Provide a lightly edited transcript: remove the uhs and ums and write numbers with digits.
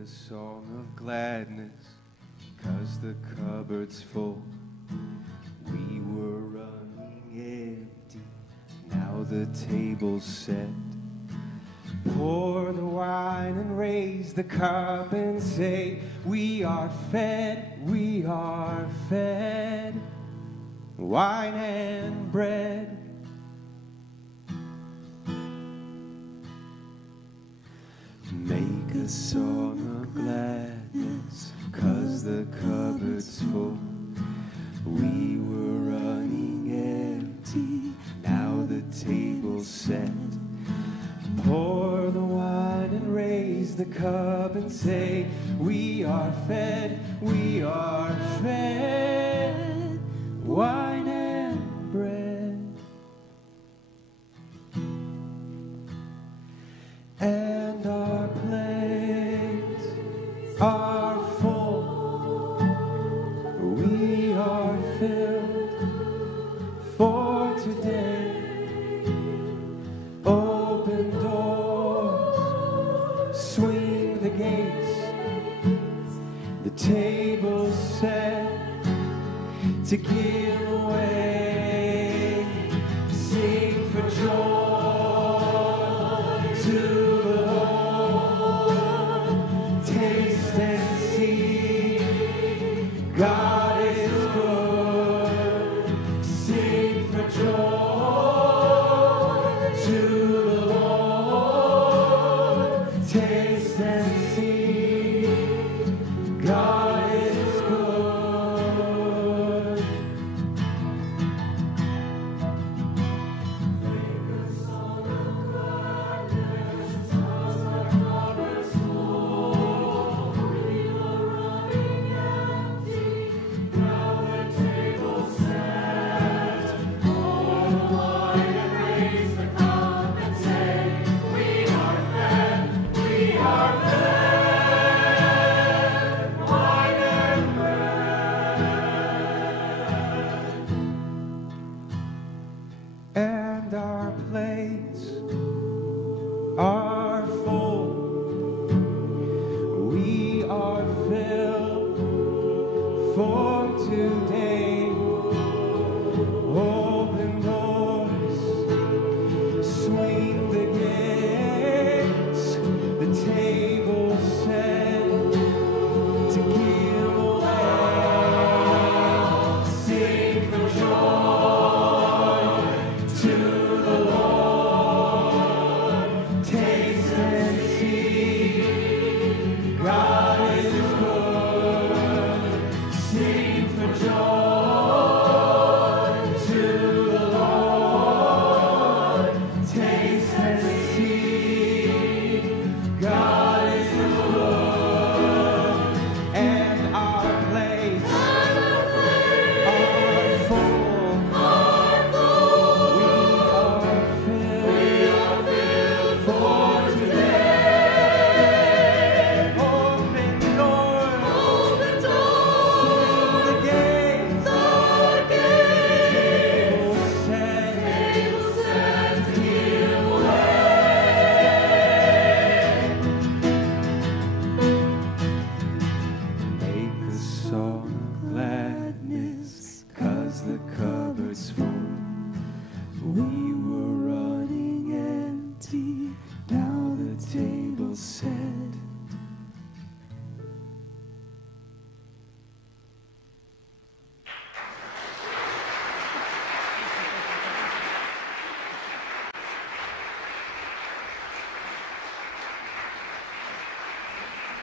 a song of gladness, 'cause the cupboard's full. We were running empty, now the table's set. Pour the wine and raise the cup and say, we are fed, we are fed. Wine and bread. Make a song of gladness, 'cause the cupboard's full. We were running empty, now the table's set. Pour the wine and raise the cup and say, we are fed, we are fed. Wine and bread. And our plates are full. We are filled for today. Open doors, swing the gates. The table's set to give away. Sing for joy to the Lord. Taste and see, God is good. Sing for joy to the Lord. Taste and see, God is good. Make a song of gladness, 'cause the cupboard's full. We were running empty, now the table's set. Pour the wine and raise the cup and say, we are fed, we are fed. Wine and bread. And our plates are full. We are filled for today. Open doors, swing the gates. The table's set to give away. Sing for joy to the Lord. Taste and see, God is good. Sing for joy to the Lord. Taste and see, God is good. And our plates are full. We are filled for today. Open doors, swing the gates. Table set to give away. Make a song of gladness, 'cause the cupboard's full. We